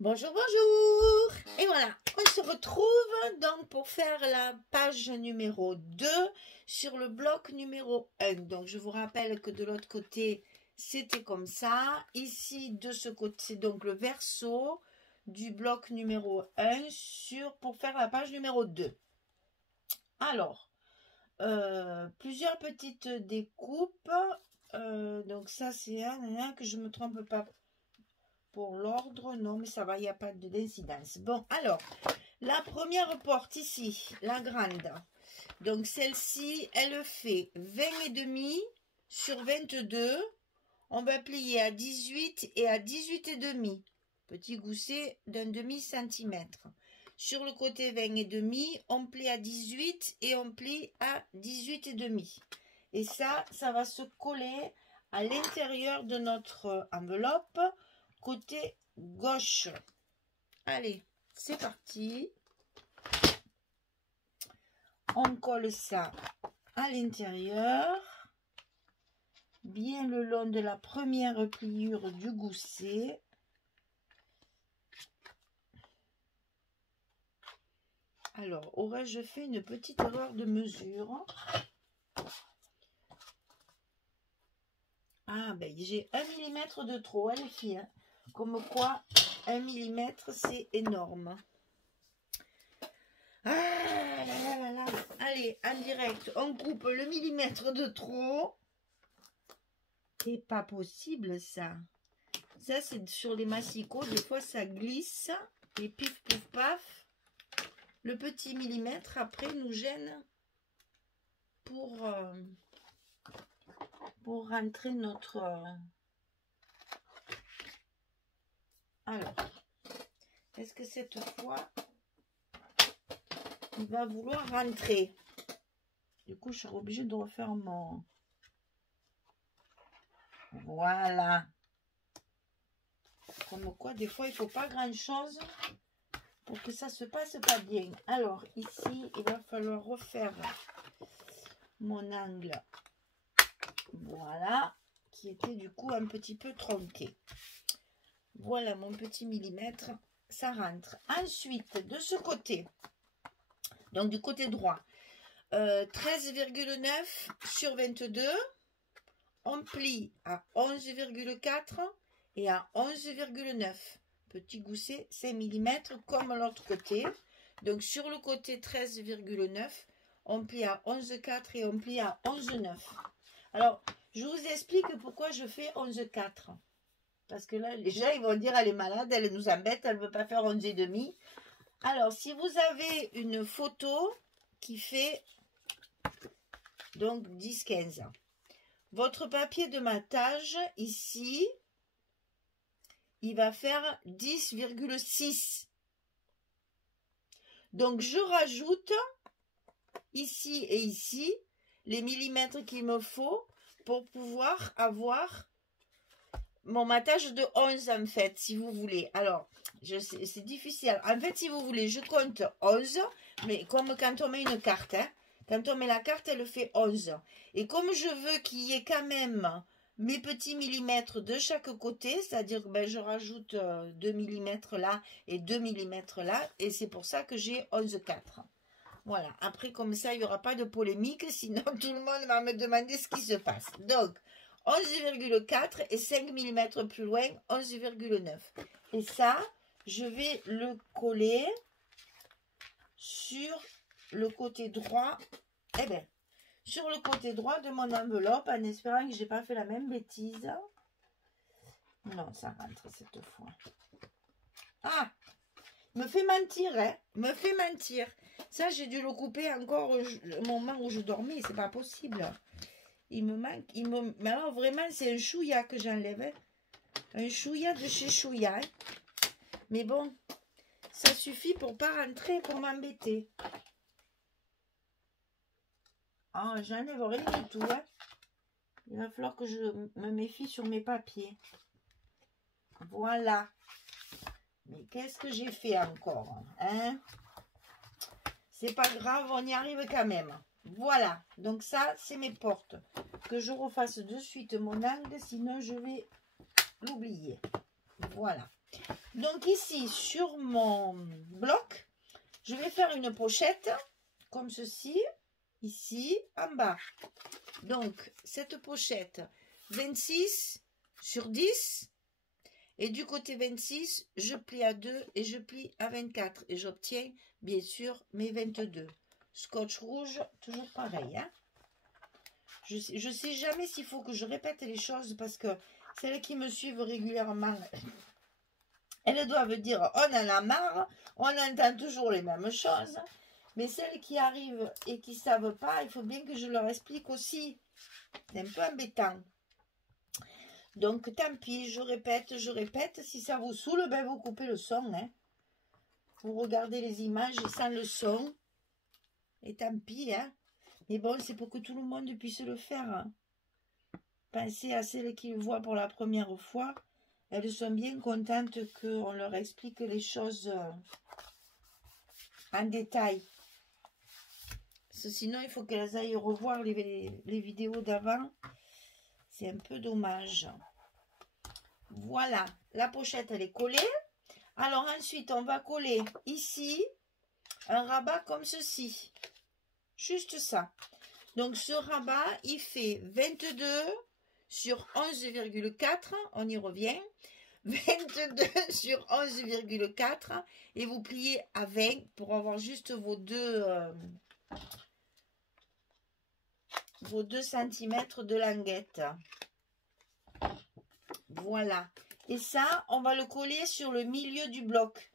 Bonjour, bonjour. Et voilà, on se retrouve donc pour faire la page numéro 2 sur le bloc numéro 1. Donc je vous rappelle que de l'autre côté, c'était comme ça. Ici, de ce côté, donc le verso du bloc numéro 1 pour faire la page numéro 2. Alors, plusieurs petites découpes. Donc ça, c'est un que je ne me trompe pas. Pour l'ordre, non, mais ça va, il n'y a pas d'incidence. Bon, alors, la première porte ici, la grande. Donc, celle-ci, elle fait 20,5 sur 22. On va plier à 18 et à 18,5. Petit gousset d'un demi-centimètre. Sur le côté 20,5, on plie à 18 et on plie à 18,5. Et ça va se coller à l'intérieur de notre enveloppe. Côté gauche. Allez, c'est parti. On colle ça à l'intérieur, bien le long de la première pliure du gousset. Alors, aurais-je fait une petite erreur de mesure? Ah, ben, j'ai 1 mm de trop, les filles. Hein. Comme quoi, 1 mm, c'est énorme. Ah là là là. Allez, en direct, on coupe le millimètre de trop. C'est pas possible, ça. Ça, c'est sur les massicots. Des fois, ça glisse. Et pif, pouf, paf. Le petit millimètre, après, nous gêne pour rentrer notre... Alors, est-ce que cette fois, il va vouloir rentrer? Du coup, je serai obligée de refaire mon... Voilà. Comme quoi, des fois, il ne faut pas grand-chose pour que ça se passe pas bien. Alors, ici, il va falloir refaire mon angle. Voilà. Qui était du coup un petit peu tronqué. Voilà mon petit millimètre, ça rentre. Ensuite, de ce côté, donc du côté droit, 13,9 sur 22, on plie à 11,4 et à 11,9. Petit gousset 5 mm comme l'autre côté. Donc sur le côté 13,9, on plie à 11,4 et on plie à 11,9. Alors, je vous explique pourquoi je fais 11,4. Parce que là, les gens, ils vont dire, elle est malade, elle nous embête, elle ne veut pas faire 11,5. Alors, si vous avez une photo qui fait donc 10-15, votre papier de matage, ici, il va faire 10,6. Donc, je rajoute ici et ici les millimètres qu'il me faut pour pouvoir avoir... mon matage de 11 en fait, si vous voulez. Alors, je sais, c'est difficile. En fait, si vous voulez, je compte 11, mais comme quand on met une carte, hein, quand on met la carte, elle fait 11. Et comme je veux qu'il y ait quand même mes petits millimètres de chaque côté, c'est-à-dire que ben, je rajoute 2 mm là et 2 mm là, et c'est pour ça que j'ai 11,4. Voilà, après comme ça, il n'y aura pas de polémique, sinon tout le monde va me demander ce qui se passe. Donc, 11,4 et 5 mm plus loin, 11,9. Et ça, je vais le coller sur le côté droit. Eh bien, sur le côté droit de mon enveloppe, en espérant que je n'ai pas fait la même bêtise. Non, ça rentre cette fois. Ah, me fait mentir, hein. Me fait mentir. Ça, j'ai dû le couper encore au moment où je dormais. C'est pas possible. Il me manque, mais alors vraiment c'est un chouïa que j'enlève, hein. Un chouïa de chez chouïa, hein. Mais bon, ça suffit pour pas rentrer, pour m'embêter. Ah, j'enlève rien du tout, hein. Il va falloir que je me méfie sur mes papiers. Voilà. Mais qu'est-ce que j'ai fait encore, hein? C'est pas grave, on y arrive quand même. Voilà, donc ça, c'est mes portes. Que je refasse de suite mon angle, sinon je vais l'oublier. Voilà. Donc ici, sur mon bloc, je vais faire une pochette comme ceci, ici, en bas. Donc, cette pochette, 26 sur 10. Et du côté 26, je plie à 2 et je plie à 24. Et j'obtiens, bien sûr, mes 22. Scotch rouge, toujours pareil. Hein. Je sais jamais s'il faut que je répète les choses parce que celles qui me suivent régulièrement, elles doivent dire on en a marre, on entend toujours les mêmes choses. Mais celles qui arrivent et qui ne savent pas, il faut bien que je leur explique aussi. C'est un peu embêtant. Donc, tant pis, je répète. Si ça vous saoule, ben vous coupez le son. Hein. Vous regardez les images sans le son. Et tant pis. Hein. Mais bon, c'est pour que tout le monde puisse le faire. Hein. Pensez à celles qui le voient pour la première fois. Elles sont bien contentes qu'on leur explique les choses en détail. Sinon, il faut qu'elles aillent revoir les vidéos d'avant. C'est un peu dommage. Voilà, la pochette, elle est collée. Alors ensuite, on va coller ici un rabat comme ceci. Juste ça. Donc, ce rabat, il fait 22 sur 11,4. On y revient. 22 sur 11,4. Et vous pliez à 20 pour avoir juste vos 2 cm de languette. Voilà. Et ça, on va le coller sur le milieu du bloc.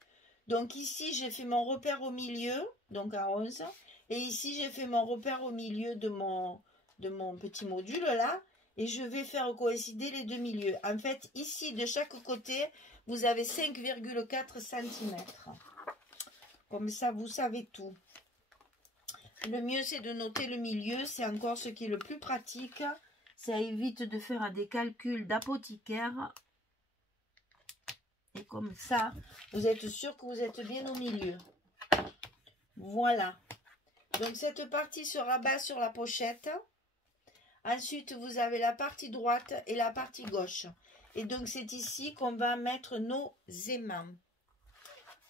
Donc ici, j'ai fait mon repère au milieu, donc à 11. Et ici, j'ai fait mon repère au milieu de mon petit module là. Et je vais faire coïncider les deux milieux. En fait, ici, de chaque côté, vous avez 5,4 cm. Comme ça, vous savez tout. Le mieux, c'est de noter le milieu. C'est encore ce qui est le plus pratique. Ça évite de faire des calculs d'apothicaire. Et comme ça, vous êtes sûr que vous êtes bien au milieu. Voilà. Donc, cette partie se rabat sur la pochette. Ensuite, vous avez la partie droite et la partie gauche. Et donc, c'est ici qu'on va mettre nos aimants.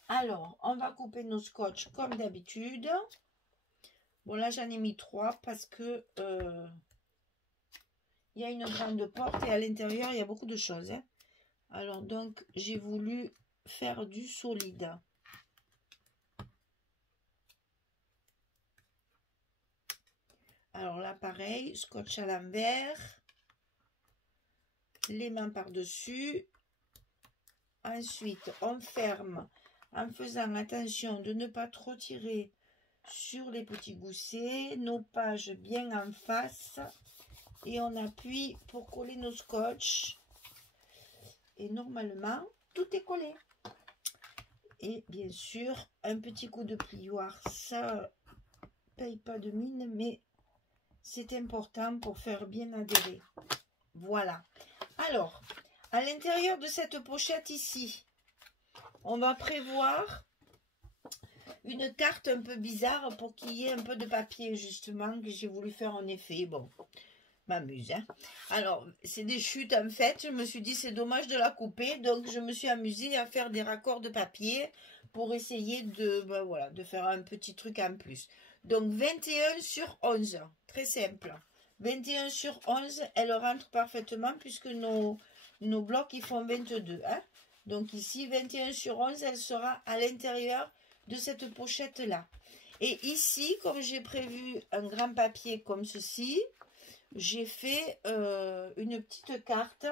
Alors, on va couper nos scotch comme d'habitude. Bon, là, j'en ai mis 3 parce que il y a une grande porte et à l'intérieur, il y a beaucoup de choses. Hein. Alors, donc, j'ai voulu faire du solide. Alors là, pareil, scotch à l'envers. Les mains par-dessus. Ensuite, on ferme en faisant attention de ne pas trop tirer sur les petits goussets. Nos pages bien en face. Et on appuie pour coller nos scotch. Et normalement, tout est collé. Et bien sûr, un petit coup de plioir, ça paye pas de mine, mais c'est important pour faire bien adhérer. Voilà. Alors, à l'intérieur de cette pochette ici, on va prévoir une carte un peu bizarre pour qu'il y ait un peu de papier, justement, que j'ai voulu faire en effet. Bon, m'amuse. Hein. Alors, c'est des chutes en fait. Je me suis dit c'est dommage de la couper. Donc, je me suis amusée à faire des raccords de papier pour essayer de, ben, voilà, de faire un petit truc en plus. Donc, 21 sur 11. Très simple. 21 sur 11, elle rentre parfaitement puisque nos blocs, ils font 22. Hein. Donc, ici, 21 sur 11, elle sera à l'intérieur de cette pochette-là. Et ici, comme j'ai prévu un grand papier comme ceci, j'ai fait une petite carte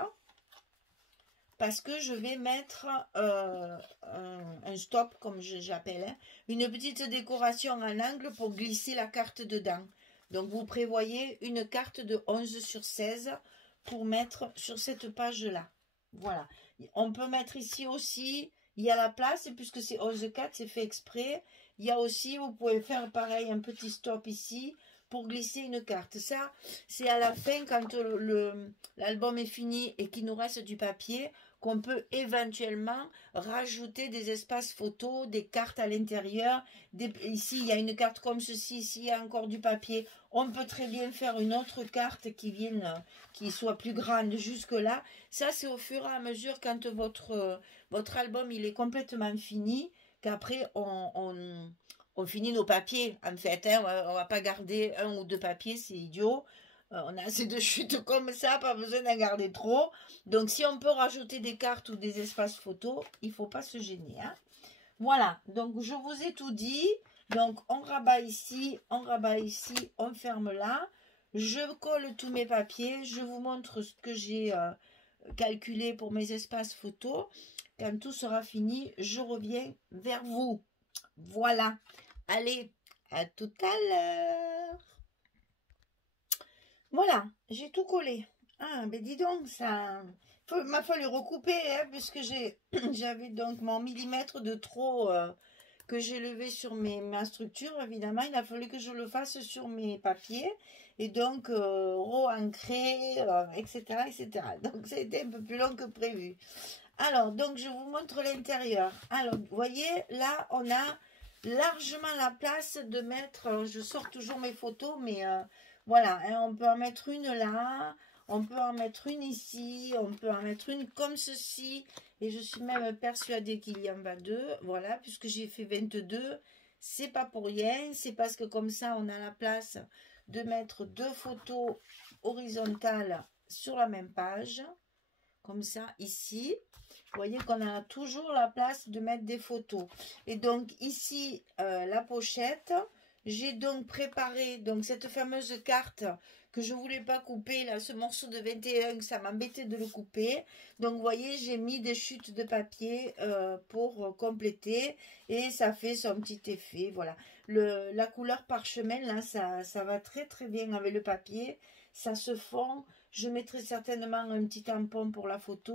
parce que je vais mettre un stop, comme j'appelle, hein, une petite décoration en angle pour glisser la carte dedans. Donc, vous prévoyez une carte de 11 sur 16 pour mettre sur cette page-là. Voilà. On peut mettre ici aussi, il y a la place, puisque c'est 11,4, c'est fait exprès. Il y a aussi, vous pouvez faire pareil, un petit stop ici pour glisser une carte. Ça, c'est à la fin, quand l'album est fini et qu'il nous reste du papier, qu'on peut éventuellement rajouter des espaces photos, des cartes à l'intérieur. Ici, il y a une carte comme ceci, ici, il y a encore du papier. On peut très bien faire une autre carte qui soit plus grande jusque là. Ça, c'est au fur et à mesure quand votre album il est complètement fini, qu'après on finit nos papiers, en fait. Hein. On va pas garder un ou deux papiers, c'est idiot. On a assez de chutes comme ça, pas besoin d'en garder trop. Donc, si on peut rajouter des cartes ou des espaces photos, il ne faut pas se gêner. Hein. Voilà, donc je vous ai tout dit. Donc, on rabat ici, on ferme là. Je colle tous mes papiers. Je vous montre ce que j'ai calculé pour mes espaces photos. Quand tout sera fini, je reviens vers vous. Voilà. Allez, à tout à l'heure. Voilà, j'ai tout collé. Ah, ben dis donc, ça m'a fallu recouper, hein, puisque j'avais donc mon millimètre de trop que j'ai levé sur ma structure, évidemment. Il a fallu que je le fasse sur mes papiers, et donc re-ancrer, etc., etc. Donc, ça a été un peu plus long que prévu. Alors, donc, je vous montre l'intérieur. Alors, vous voyez, là, on a largement la place de mettre, je sors toujours mes photos, mais voilà, hein, on peut en mettre une là, on peut en mettre une ici, on peut en mettre une comme ceci, et je suis même persuadée qu'il y en a deux, voilà, puisque j'ai fait 22, c'est pas pour rien, c'est parce que comme ça, on a la place de mettre deux photos horizontales sur la même page, comme ça, ici. Vous voyez qu'on a toujours la place de mettre des photos. Et donc ici, la pochette. J'ai donc préparé donc cette fameuse carte que je ne voulais pas couper. Là, ce morceau de 21, ça m'embêtait de le couper. Donc vous voyez, j'ai mis des chutes de papier pour compléter. Et ça fait son petit effet. Voilà. La couleur parchemin, là, ça va très très bien avec le papier. Ça se fond. Je mettrai certainement un petit tampon pour la photo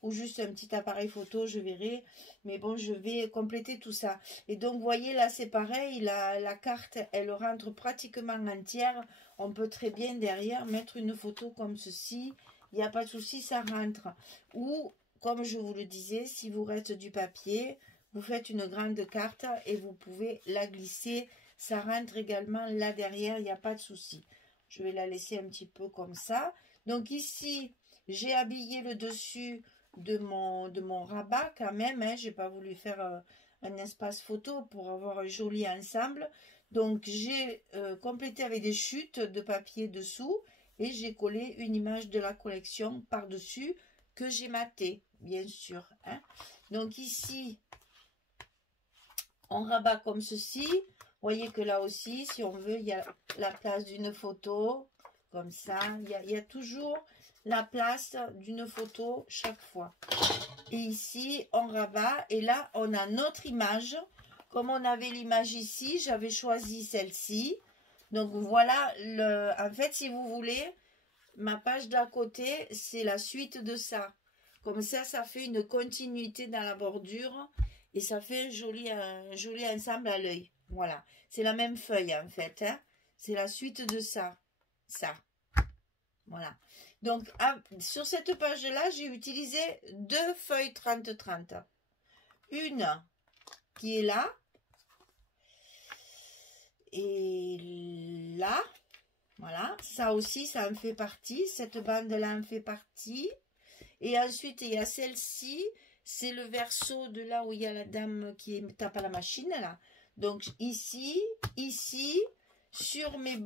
ou juste un petit appareil photo, je verrai. Mais bon, je vais compléter tout ça. Et donc, vous voyez, là, c'est pareil. La carte, elle rentre pratiquement entière. On peut très bien, derrière, mettre une photo comme ceci. Il n'y a pas de souci, ça rentre. Ou, comme je vous le disais, si vous reste du papier, vous faites une grande carte et vous pouvez la glisser. Ça rentre également là derrière, il n'y a pas de souci. Je vais la laisser un petit peu comme ça. Donc ici, j'ai habillé le dessus de mon rabat quand même. Hein. Je n'ai pas voulu faire un espace photo pour avoir un joli ensemble. Donc j'ai complété avec des chutes de papier dessous. Et j'ai collé une image de la collection par-dessus que j'ai maté, bien sûr. Hein. Donc ici, on rabat comme ceci. Vous voyez que là aussi, si on veut, il y a la place d'une photo, comme ça. Il y a toujours la place d'une photo chaque fois. Et ici, on rabat. Et là, on a notre image. Comme on avait l'image ici, j'avais choisi celle-ci. Donc, voilà, en fait, si vous voulez, ma page d'à côté, c'est la suite de ça. Comme ça fait une continuité dans la bordure. Et ça fait un joli ensemble à l'œil. Voilà. C'est la même feuille, en fait. Hein. C'est la suite de ça. Ça. Voilà. Donc, sur cette page-là, j'ai utilisé deux feuilles 30-30. Une qui est là. Et là. Voilà. Ça aussi, ça en fait partie. Cette bande-là en fait partie. Et ensuite, il y a celle-ci. C'est le verso de là où il y a la dame qui tape à la machine, là. Donc, ici, sur mes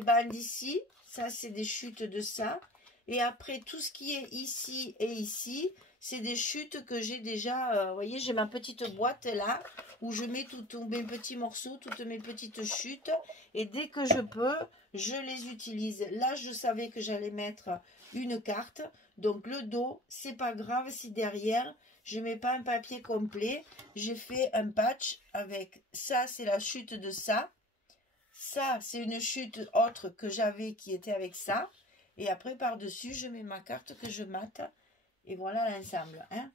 bandes ici, ça, c'est des chutes de ça. Et après, tout ce qui est ici et ici, c'est des chutes que j'ai déjà... vous voyez, j'ai ma petite boîte là, où je mets tous mes petits morceaux, toutes mes petites chutes. Et dès que je peux, je les utilise. Là, je savais que j'allais mettre une carte. Donc, le dos, c'est pas grave si derrière... Je ne mets pas un papier complet. J'ai fait un patch avec ça, c'est la chute de ça. Ça, c'est une chute autre que j'avais qui était avec ça. Et après, par-dessus, je mets ma carte que je mate. Et voilà l'ensemble. Hein.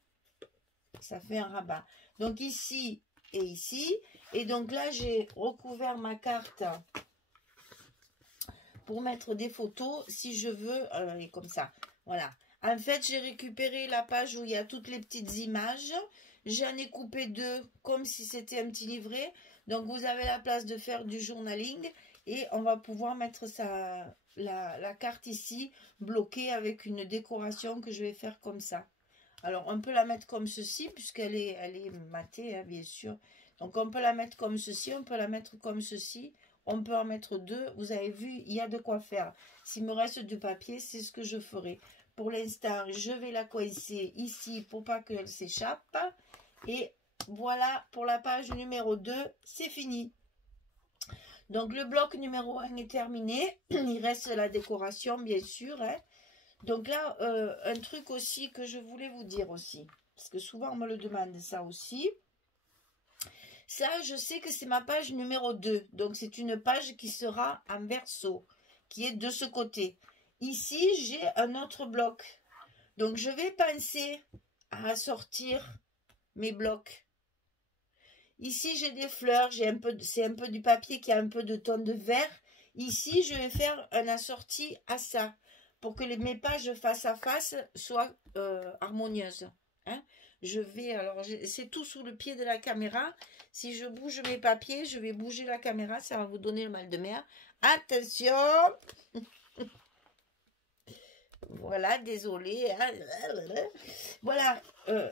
Ça fait un rabat. Donc ici et ici. Et donc là, j'ai recouvert ma carte pour mettre des photos si je veux. Et comme ça. Voilà. En fait, j'ai récupéré la page où il y a toutes les petites images. J'en ai coupé 2 comme si c'était un petit livret. Donc, vous avez la place de faire du journaling. Et on va pouvoir mettre la carte ici, bloquée avec une décoration que je vais faire comme ça. Alors, on peut la mettre comme ceci, puisqu'elle est matée, hein, bien sûr. Donc, on peut la mettre comme ceci, on peut la mettre comme ceci. On peut en mettre 2. Vous avez vu, il y a de quoi faire. S'il me reste du papier, c'est ce que je ferai. Pour l'instant, je vais la coincer ici pour pas qu'elle s'échappe. Et voilà, pour la page numéro 2, c'est fini. Donc, le bloc numéro 1 est terminé. Il reste la décoration, bien sûr. Hein. Donc là, un truc aussi que je voulais vous dire aussi. Parce que souvent, on me le demande, ça aussi. Ça, je sais que c'est ma page numéro 2. Donc, c'est une page qui sera en verso, qui est de ce côté. Ici, j'ai un autre bloc. Donc, je vais penser à assortir mes blocs. Ici, j'ai des fleurs. C'est un peu du papier qui a un peu de ton de vert. Ici, je vais faire un assorti à ça. Pour que mes pages face à face soient harmonieuses. Hein? Je vais, alors, c'est tout sous le pied de la caméra. Si je bouge mes papiers, je vais bouger la caméra. Ça va vous donner le mal de mer. Attention! Voilà, désolé. Hein. Voilà,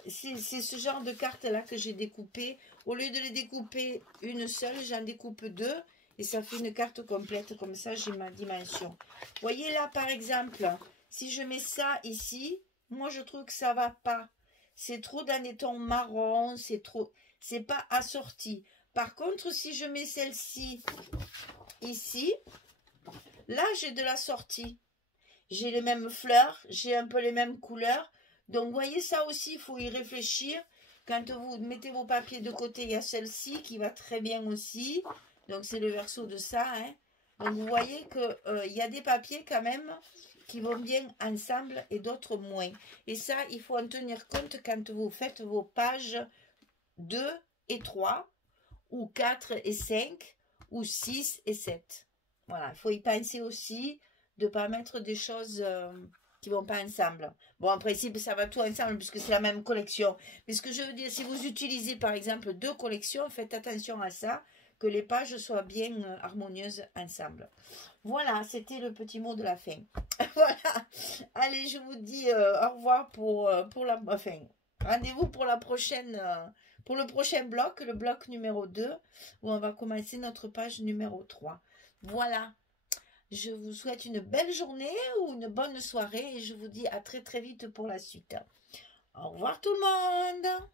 c'est ce genre de cartes-là que j'ai découpé. Au lieu de les découper une seule, j'en découpe 2. Et ça fait une carte complète. Comme ça, j'ai ma dimension. Voyez là, par exemple, si je mets ça ici, moi, je trouve que ça va pas. C'est trop dans des tons marron, c'est pas assorti. Par contre, si je mets celle-ci ici, là, j'ai de l'assorti. J'ai les mêmes fleurs, j'ai un peu les mêmes couleurs. Donc, vous voyez, ça aussi, il faut y réfléchir. Quand vous mettez vos papiers de côté, il y a celle-ci qui va très bien aussi. Donc, c'est le verso de ça. Hein. Donc, vous voyez qu'il y a des papiers quand même qui vont bien ensemble et d'autres moins. Et ça, il faut en tenir compte quand vous faites vos pages 2 et 3, ou 4 et 5, ou 6 et 7. Voilà, il faut y penser aussi de ne pas mettre des choses qui ne vont pas ensemble. Bon, en principe, ça va tout ensemble puisque c'est la même collection. Mais ce que je veux dire, si vous utilisez par exemple 2 collections, faites attention à ça, que les pages soient bien harmonieuses ensemble. Voilà, c'était le petit mot de la fin. Voilà. Allez, je vous dis au revoir pour la fin. Rendez-vous pour la prochaine... pour le prochain bloc, le bloc numéro 2, où on va commencer notre page numéro 3. Voilà. Je vous souhaite une belle journée ou une bonne soirée et je vous dis à très très vite pour la suite. Au revoir tout le monde!